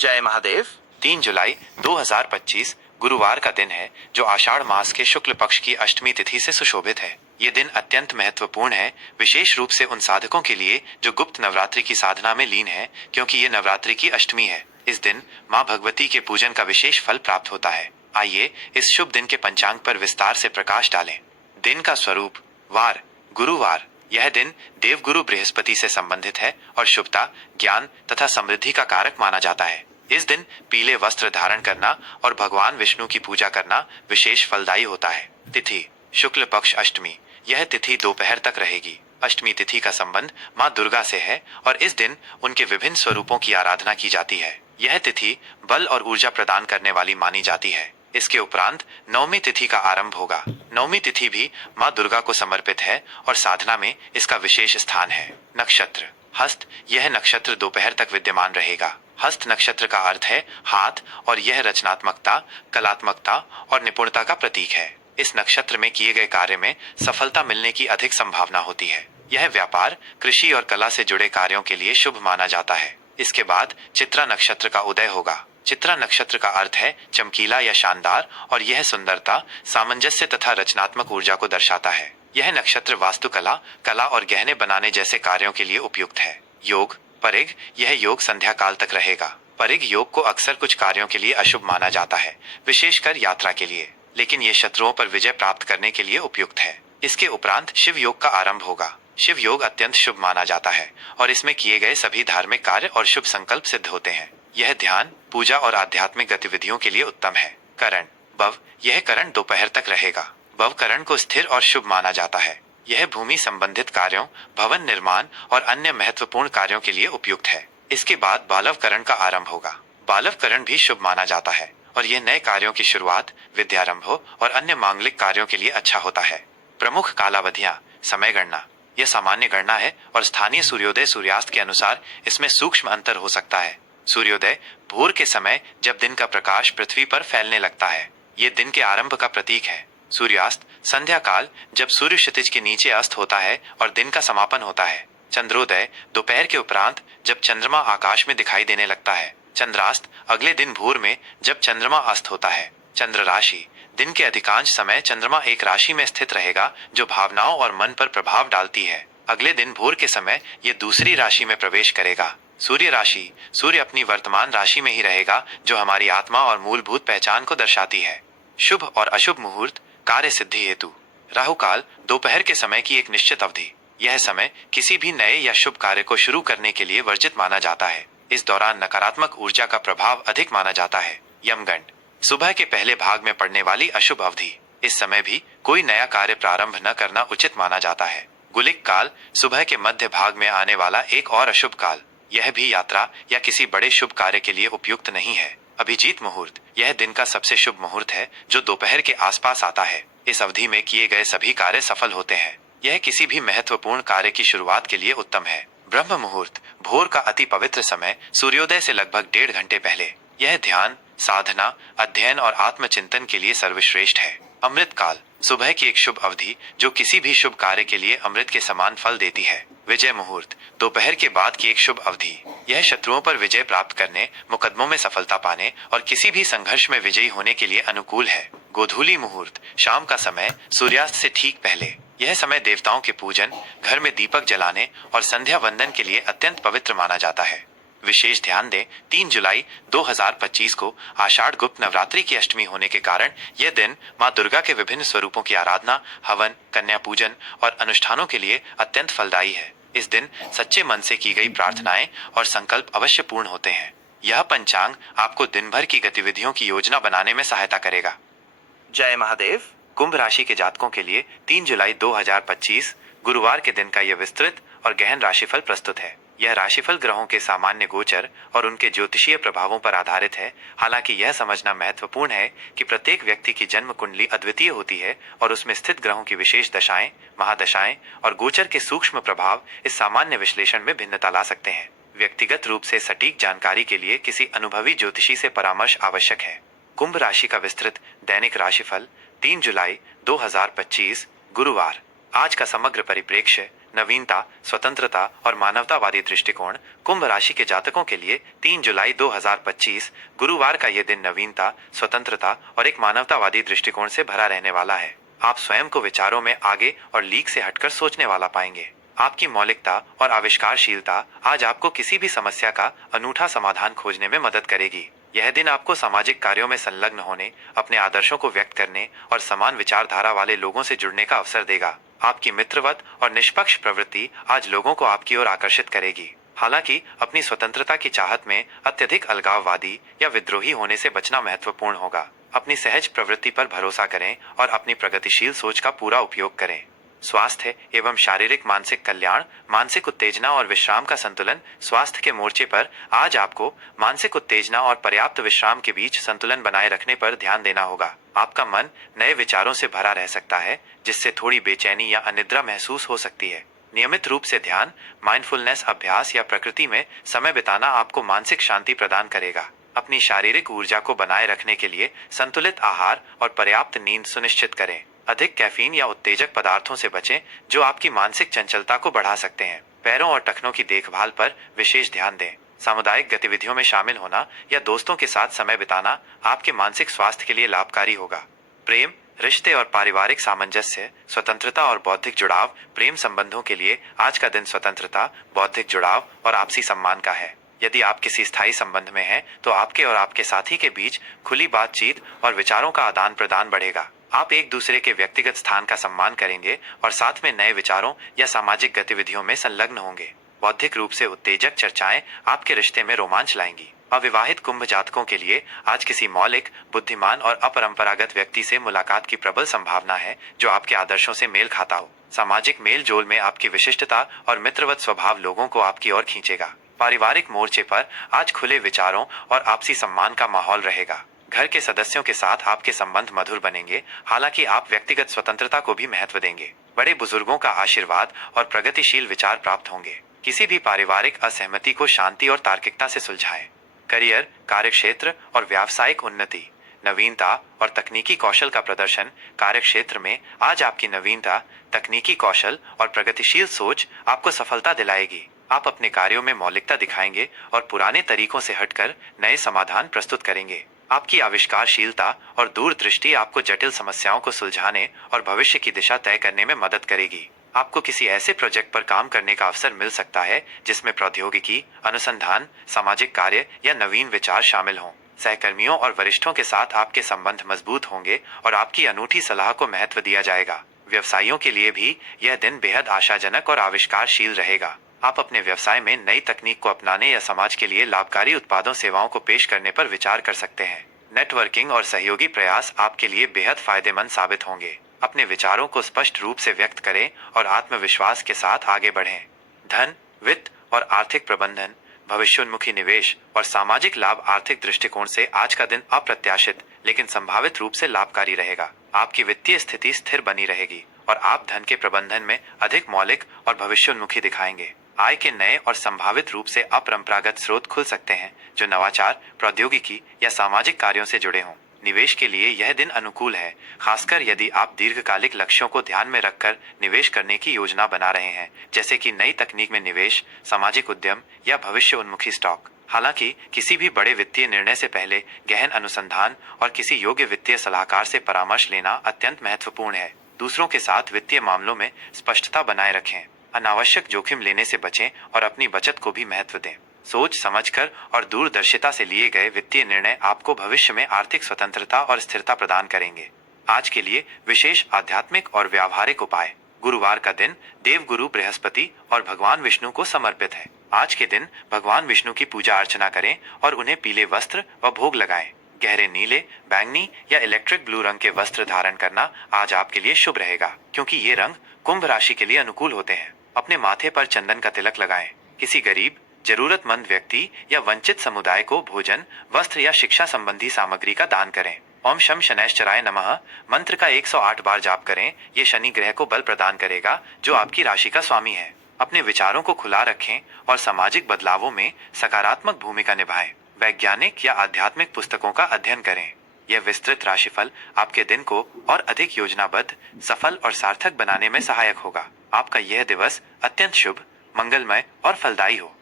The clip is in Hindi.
जय महादेव। 3 जुलाई 2025 गुरुवार का दिन है, जो आषाढ़ मास के शुक्ल पक्ष की अष्टमी तिथि से सुशोभित है। ये दिन अत्यंत महत्वपूर्ण है, विशेष रूप से उन साधकों के लिए जो गुप्त नवरात्रि की साधना में लीन है, क्योंकि ये नवरात्रि की अष्टमी है। इस दिन माँ भगवती के पूजन का विशेष फल प्राप्त होता है। आइए इस शुभ दिन के पंचांग पर विस्तार से प्रकाश डालें। दिन का स्वरूप। वार, गुरुवार। यह दिन देवगुरु बृहस्पति से संबंधित है और शुभता, ज्ञान तथा समृद्धि का कारक माना जाता है। इस दिन पीले वस्त्र धारण करना और भगवान विष्णु की पूजा करना विशेष फलदायी होता है। तिथि शुक्ल पक्ष अष्टमी। यह तिथि दोपहर तक रहेगी। अष्टमी तिथि का संबंध माँ दुर्गा से है और इस दिन उनके विभिन्न स्वरूपों की आराधना की जाती है। यह तिथि बल और ऊर्जा प्रदान करने वाली मानी जाती है। इसके उपरांत नवमी तिथि का आरंभ होगा। नवमी तिथि भी माँ दुर्गा को समर्पित है और साधना में इसका विशेष स्थान है। नक्षत्र हस्त। यह नक्षत्र दोपहर तक विद्यमान रहेगा। हस्त नक्षत्र का अर्थ है हाथ और यह रचनात्मकता, कलात्मकता और निपुणता का प्रतीक है। इस नक्षत्र में किए गए कार्य में सफलता मिलने की अधिक संभावना होती है। यह व्यापार, कृषि और कला से जुड़े कार्यों के लिए शुभ माना जाता है। इसके बाद चित्रा नक्षत्र का उदय होगा। चित्रा नक्षत्र का अर्थ है चमकीला या शानदार और यह सुंदरता, सामंजस्य तथा रचनात्मक ऊर्जा को दर्शाता है। यह नक्षत्र वास्तुकला, कला और गहने बनाने जैसे कार्यों के लिए उपयुक्त है। योग परिग। यह योग संध्या काल तक रहेगा। परिग योग को अक्सर कुछ कार्यों के लिए अशुभ माना जाता है, विशेषकर यात्रा के लिए, लेकिन यह शत्रुओं पर विजय प्राप्त करने के लिए उपयुक्त है। इसके उपरांत शिव योग का आरंभ होगा। शिव योग अत्यंत शुभ माना जाता है और इसमें किए गए सभी धार्मिक कार्य और शुभ संकल्प सिद्ध होते हैं। यह ध्यान, पूजा और आध्यात्मिक गतिविधियों के लिए उत्तम है। करण भव। यह करण दोपहर तक रहेगा। भव करण को स्थिर और शुभ माना जाता है। यह भूमि संबंधित कार्यों, भवन निर्माण और अन्य महत्वपूर्ण कार्यों के लिए उपयुक्त है। इसके बाद बालव करण का आरंभ होगा। बालव करण भी शुभ माना जाता है और यह नए कार्यों की शुरुआत, विद्यारंभ और अन्य मांगलिक कार्यों के लिए अच्छा होता है। प्रमुख कालावधियां। समय गणना। यह सामान्य गणना है और स्थानीय सूर्योदय सूर्यास्त के अनुसार इसमें सूक्ष्म अंतर हो सकता है। सूर्योदय भोर के समय, जब दिन का प्रकाश पृथ्वी पर फैलने लगता है, ये दिन के आरंभ का प्रतीक है। सूर्यास्त संध्या काल, जब सूर्य क्षितिज के नीचे अस्त होता है और दिन का समापन होता है। चंद्रोदय दोपहर के उपरांत, जब चंद्रमा आकाश में दिखाई देने लगता है। चंद्रास्त अगले दिन भोर में, जब चंद्रमा अस्त होता है। चंद्र राशि। दिन के अधिकांश समय चंद्रमा एक राशि में स्थित रहेगा, जो भावनाओं और मन पर प्रभाव डालती है। अगले दिन भोर के समय ये दूसरी राशि में प्रवेश करेगा। सूर्य राशि। सूर्य अपनी वर्तमान राशि में ही रहेगा, जो हमारी आत्मा और मूलभूत पहचान को दर्शाती है। शुभ और अशुभ मुहूर्त। कार्य सिद्धि हेतु राहु काल दोपहर के समय की एक निश्चित अवधि। यह समय किसी भी नए या शुभ कार्य को शुरू करने के लिए वर्जित माना जाता है। इस दौरान नकारात्मक ऊर्जा का प्रभाव अधिक माना जाता है। यमगंड सुबह के पहले भाग में पड़ने वाली अशुभ अवधि। इस समय भी कोई नया कार्य प्रारंभ न करना उचित माना जाता है। गुलिक काल सुबह के मध्य भाग में आने वाला एक और अशुभ काल। यह भी यात्रा या किसी बड़े शुभ कार्य के लिए उपयुक्त नहीं है। अभिजीत मुहूर्त। यह दिन का सबसे शुभ मुहूर्त है, जो दोपहर के आसपास आता है। इस अवधि में किए गए सभी कार्य सफल होते हैं। यह किसी भी महत्वपूर्ण कार्य की शुरुआत के लिए उत्तम है। ब्रह्म मुहूर्त भोर का अति पवित्र समय, सूर्योदय से लगभग 1.5 घंटे पहले। यह ध्यान, साधना, अध्ययन और आत्मचिंतन के लिए सर्वश्रेष्ठ है। अमृत काल सुबह की एक शुभ अवधि, जो किसी भी शुभ कार्य के लिए अमृत के समान फल देती है। विजय मुहूर्त दोपहर के बाद की एक शुभ अवधि। यह शत्रुओं पर विजय प्राप्त करने, मुकदमों में सफलता पाने और किसी भी संघर्ष में विजयी होने के लिए अनुकूल है। गोधूली मुहूर्त शाम का समय, सूर्यास्त से ठीक पहले। यह समय देवताओं के पूजन, घर में दीपक जलाने और संध्या वंदन के लिए अत्यंत पवित्र माना जाता है। विशेष ध्यान दें, 3 जुलाई 2025 को आषाढ़ गुप्त नवरात्रि की अष्टमी होने के कारण यह दिन माँ दुर्गा के विभिन्न स्वरूपों की आराधना, हवन, कन्या पूजन और अनुष्ठानों के लिए अत्यंत फलदायी है। इस दिन सच्चे मन से की गई प्रार्थनाएं और संकल्प अवश्य पूर्ण होते हैं। यह पंचांग आपको दिन भर की गतिविधियों की योजना बनाने में सहायता करेगा। जय महादेव। कुंभ राशि के जातकों के लिए 3 जुलाई 2025 गुरुवार के दिन का यह विस्तृत और गहन राशिफल प्रस्तुत है। यह राशिफल ग्रहों के सामान्य गोचर और उनके ज्योतिषीय प्रभावों पर आधारित है। हालांकि यह समझना महत्वपूर्ण है कि प्रत्येक व्यक्ति की जन्म कुंडली अद्वितीय होती है और उसमें स्थित ग्रहों की विशेष दशाएं, महादशाएं और गोचर के सूक्ष्म प्रभाव इस सामान्य विश्लेषण में भिन्नता ला सकते हैं। व्यक्तिगत रूप से सटीक जानकारी के लिए किसी अनुभवी ज्योतिषी से परामर्श आवश्यक है। कुंभ राशि का विस्तृत दैनिक राशिफल 3 जुलाई 2025 गुरुवार। आज का समग्र परिप्रेक्ष्य नवीनता, स्वतंत्रता और मानवतावादी दृष्टिकोण। कुंभ राशि के जातकों के लिए 3 जुलाई 2025 गुरुवार का यह दिन नवीनता, स्वतंत्रता और एक मानवतावादी दृष्टिकोण से भरा रहने वाला है। आप स्वयं को विचारों में आगे और लीक से हटकर सोचने वाला पाएंगे। आपकी मौलिकता और आविष्कारशीलता आज आपको किसी भी समस्या का अनूठा समाधान खोजने में मदद करेगी। यह दिन आपको सामाजिक कार्यों में संलग्न होने, अपने आदर्शों को व्यक्त करने और समान विचारधारा वाले लोगों से जुड़ने का अवसर देगा। आपकी मित्रवत और निष्पक्ष प्रवृत्ति आज लोगों को आपकी ओर आकर्षित करेगी। हालांकि अपनी स्वतंत्रता की चाहत में अत्यधिक अलगाववादी या विद्रोही होने से बचना महत्वपूर्ण होगा। अपनी सहज प्रवृत्ति पर भरोसा करें और अपनी प्रगतिशील सोच का पूरा उपयोग करें। स्वास्थ्य एवं शारीरिक मानसिक कल्याण, मानसिक उत्तेजना और विश्राम का संतुलन। स्वास्थ्य के मोर्चे पर आज आपको मानसिक उत्तेजना और पर्याप्त विश्राम के बीच संतुलन बनाए रखने पर ध्यान देना होगा। आपका मन नए विचारों से भरा रह सकता है, जिससे थोड़ी बेचैनी या अनिद्रा महसूस हो सकती है। नियमित रूप से ध्यान, माइंडफुलनेस अभ्यास या प्रकृति में समय बिताना आपको मानसिक शांति प्रदान करेगा। अपनी शारीरिक ऊर्जा को बनाए रखने के लिए संतुलित आहार और पर्याप्त नींद सुनिश्चित करें। अधिक कैफीन या उत्तेजक पदार्थों से बचें, जो आपकी मानसिक चंचलता को बढ़ा सकते हैं। पैरों और टखनों की देखभाल पर विशेष ध्यान दें। सामुदायिक गतिविधियों में शामिल होना या दोस्तों के साथ समय बिताना आपके मानसिक स्वास्थ्य के लिए लाभकारी होगा। प्रेम, रिश्ते और पारिवारिक सामंजस्य, स्वतंत्रता और बौद्धिक जुड़ाव। प्रेम संबंधों के लिए आज का दिन स्वतंत्रता, बौद्धिक जुड़ाव और आपसी सम्मान का है। यदि आप किसी स्थायी संबंध में हैं, तो आपके और आपके साथी के बीच खुली बातचीत और विचारों का आदान प्रदान बढ़ेगा। आप एक दूसरे के व्यक्तिगत स्थान का सम्मान करेंगे और साथ में नए विचारों या सामाजिक गतिविधियों में संलग्न होंगे। बौद्धिक रूप से उत्तेजक चर्चाएं आपके रिश्ते में रोमांच लाएंगी। अविवाहित कुंभ जातकों के लिए आज किसी मौलिक, बुद्धिमान और अपरंपरागत व्यक्ति से मुलाकात की प्रबल संभावना है, जो आपके आदर्शों से मेल खाता हो। सामाजिक मेल जोल में आपकी विशिष्टता और मित्रवत स्वभाव लोगों को आपकी ओर खींचेगा। पारिवारिक मोर्चे पर आज खुले विचारों और आपसी सम्मान का माहौल रहेगा। घर के सदस्यों के साथ आपके संबंध मधुर बनेंगे, हालांकि आप व्यक्तिगत स्वतंत्रता को भी महत्व देंगे। बड़े बुजुर्गों का आशीर्वाद और प्रगतिशील विचार प्राप्त होंगे। किसी भी पारिवारिक असहमति को शांति और तार्किकता से सुलझाएं। करियर, कार्यक्षेत्र और व्यावसायिक उन्नति। नवीनता और तकनीकी कौशल का प्रदर्शन। कार्यक्षेत्र में आज आपकी नवीनता, तकनीकी कौशल और प्रगतिशील सोच आपको सफलता दिलाएगी। आप अपने कार्यों में मौलिकता दिखाएंगे और पुराने तरीकों से हटकर नए समाधान प्रस्तुत करेंगे। आपकी आविष्कारशीलता और दूरदृष्टि आपको जटिल समस्याओं को सुलझाने और भविष्य की दिशा तय करने में मदद करेगी। आपको किसी ऐसे प्रोजेक्ट पर काम करने का अवसर मिल सकता है जिसमें प्रौद्योगिकी, अनुसंधान, सामाजिक कार्य या नवीन विचार शामिल हों। सहकर्मियों और वरिष्ठों के साथ आपके संबंध मजबूत होंगे और आपकी अनूठी सलाह को महत्व दिया जाएगा। व्यवसायियों के लिए भी यह दिन बेहद आशाजनक और आविष्कारशील रहेगा। आप अपने व्यवसाय में नई तकनीक को अपनाने या समाज के लिए लाभकारी उत्पादों सेवाओं को पेश करने पर विचार कर सकते हैं। नेटवर्किंग और सहयोगी प्रयास आपके लिए बेहद फायदेमंद साबित होंगे। अपने विचारों को स्पष्ट रूप से व्यक्त करें और आत्मविश्वास के साथ आगे बढ़ें। धन, वित्त और आर्थिक प्रबंधन, भविष्योन्मुखी निवेश और सामाजिक लाभ। आर्थिक दृष्टिकोण से आज का दिन अप्रत्याशित लेकिन संभावित रूप से लाभकारी रहेगा। आपकी वित्तीय स्थिति स्थिर बनी रहेगी और आप धन के प्रबंधन में अधिक मौलिक और भविष्योन्मुखी दिखाएंगे। आय के नए और संभावित रूप से अपरंपरागत स्रोत खुल सकते हैं, जो नवाचार, प्रौद्योगिकी या सामाजिक कार्यों से जुड़े हों। निवेश के लिए यह दिन अनुकूल है, खासकर यदि आप दीर्घकालिक लक्ष्यों को ध्यान में रखकर निवेश करने की योजना बना रहे हैं, जैसे कि नई तकनीक में निवेश, सामाजिक उद्यम या भविष्य उन्मुखी स्टॉक। हालांकि किसी भी बड़े वित्तीय निर्णय से पहले गहन अनुसंधान और किसी योग्य वित्तीय सलाहकार से परामर्श लेना अत्यंत महत्वपूर्ण है। दूसरों के साथ वित्तीय मामलों में स्पष्टता बनाए रखें। अनावश्यक जोखिम लेने से बचें और अपनी बचत को भी महत्व दें। सोच समझकर और दूरदर्शिता से लिए गए वित्तीय निर्णय आपको भविष्य में आर्थिक स्वतंत्रता और स्थिरता प्रदान करेंगे। आज के लिए विशेष आध्यात्मिक और व्यावहारिक उपाय। गुरुवार का दिन देवगुरु बृहस्पति और भगवान विष्णु को समर्पित है। आज के दिन भगवान विष्णु की पूजा अर्चना करें और उन्हें पीले वस्त्र व भोग लगाएं। गहरे नीले, बैंगनी या इलेक्ट्रिक ब्लू रंग के वस्त्र धारण करना आज आपके लिए शुभ रहेगा, क्योंकि ये रंग कुंभ राशि के लिए अनुकूल होते हैं। अपने माथे पर चंदन का तिलक लगाएं। किसी गरीब, जरूरतमंद व्यक्ति या वंचित समुदाय को भोजन, वस्त्र या शिक्षा संबंधी सामग्री का दान करें। ओम शम शनैश्चराय नमः मंत्र का 108 बार जाप करें। ये शनि ग्रह को बल प्रदान करेगा, जो आपकी राशि का स्वामी है। अपने विचारों को खुला रखें और सामाजिक बदलावों में सकारात्मक भूमिका निभाएं। वैज्ञानिक या आध्यात्मिक पुस्तकों का अध्ययन करें। यह विस्तृत राशिफल आपके दिन को और अधिक योजनाबद्ध, सफल और सार्थक बनाने में सहायक होगा। आपका यह दिवस अत्यंत शुभ, मंगलमय और फलदायी हो।